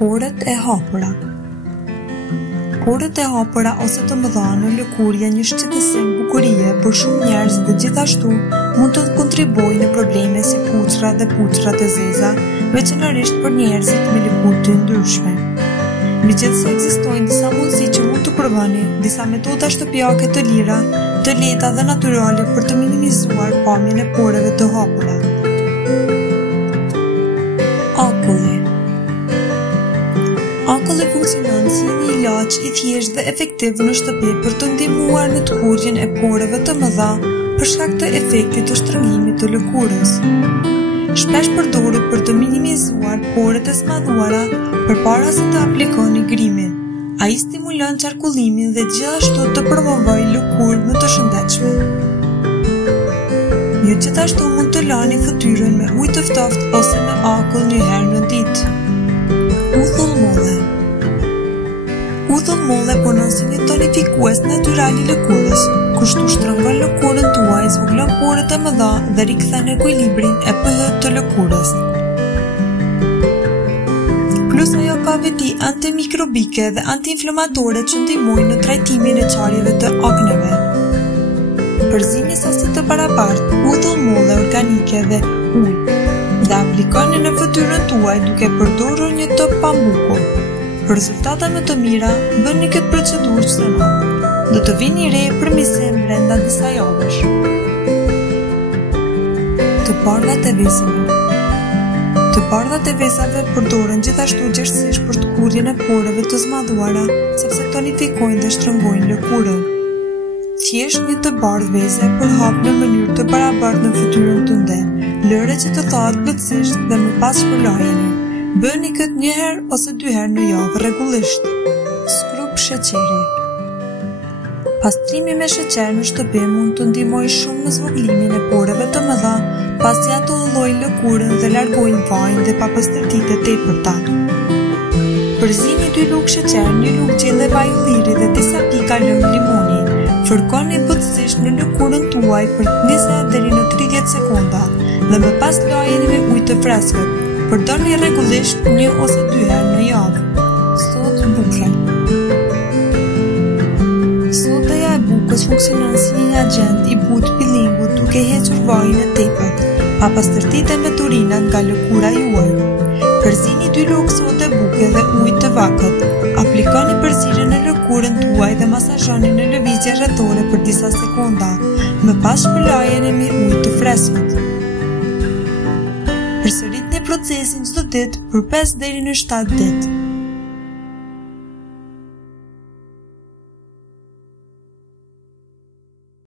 Porët e hapura. Porët e hapura ose të mëdha në lëkurje një shqetësim bukurie për shumë njerëz dhe gjithashtu mund të kontribuojnë në probleme si puçra dhe puçrat e zeza, veçanërisht për njerëzit me lëkurë të ndryshme. Megjithëse ekzistojnë disa mundësi që mund të provoni, disa metoda shtëpiake të lira, të lehta dhe natyrale për të minimizuar pamjen e porëve të hapura. Akulli. Akulli funksionon si një ilaç i thjeshtë dhe efektiv në shtëpi për të ndihmuar në të kurjen e porëve të mëdha për shkak të efektit të shtrëngimit të lëkurës. Shpesh përdoret për të minimizuar porët e smadhuara përpara se të aplikoni grimin. Ai stimulon qarkullimin dhe gjithashtu të promovojë lëkurë më të shëndetshme. Ju gjithashtu mund të lani fytyrën me ujë të ftoftë ose me akull një herë në ditë. Udhëllmolle. Udhëllmolle punon si një tonifikues natyral i lëkurës, kështu shtrëngon lëkurën tuaj, zvoglon porët e mëdha dhe rikthen ekuilibrin e pH të lëkurës. Plus ajo ka veti antimikrobike dhe antiinflamatore që ndihmojnë në trajtimin e qarjeve të akneve. Përzini sasi të barabartë udhëllmolle organike dhe ujë dhe aplikoni në fytyrën tuaj duke përdorur një top pambuku. Për rezultate më të mira, bëni këtë procedurë çdo natë. Do të vini re përmirësim brenda disa javësh. Të bardhat e vezave. Të bardhat e vezave përdoren gjithashtu gjithsesi për të kurjen e porëve të zmadhuara, sepse tonifikojnë dhe shtrëngojnë lëkurën. Thjesht një të bardhë veze përhap në mënyrë të barabartë në fytyrën tënde, lëre që të thahet plotësisht dhe më pas shpërlajeni. Bëni këtë një herë ose 2 herë në javë rregullisht. Skrup sheqeri. Pastrimi me sheqer në shtëpi mund të ndihmojë shumë në zvoglimin e porëve të mëdha, pasi ato ullojnë lëkurën dhe largojnë vajin dhe papastërtitë e tepërta. Përzini 2 lugë sheqer, 1 lugë gjelle vaj ulliri dhe disa pika lëng limoni. Fërkoni butësisht në lëkurën tuaj për 20 deri në 30 sekonda dhe më pas lajeni me ujë të freskët. Përdorni rregullisht 1 ose 2 herë në javë. Sodë buke. Sodaja e bukës funksionon si një agent i butë pilingut duke hequr vajin e tepërt, papastërtitë e mbeturinat nga lëkura juaj. Përzini 2 lugë sodë buke dhe ujë të vakët. Aplikoni përzierjen në lëkurën tuaj dhe masazhoni në lëvizje rrethore për disa sekonda. Më pas shpërlajeni me ujë të freskët. Përsëritni procesin çdo ditë për 5 deri në 7 ditë.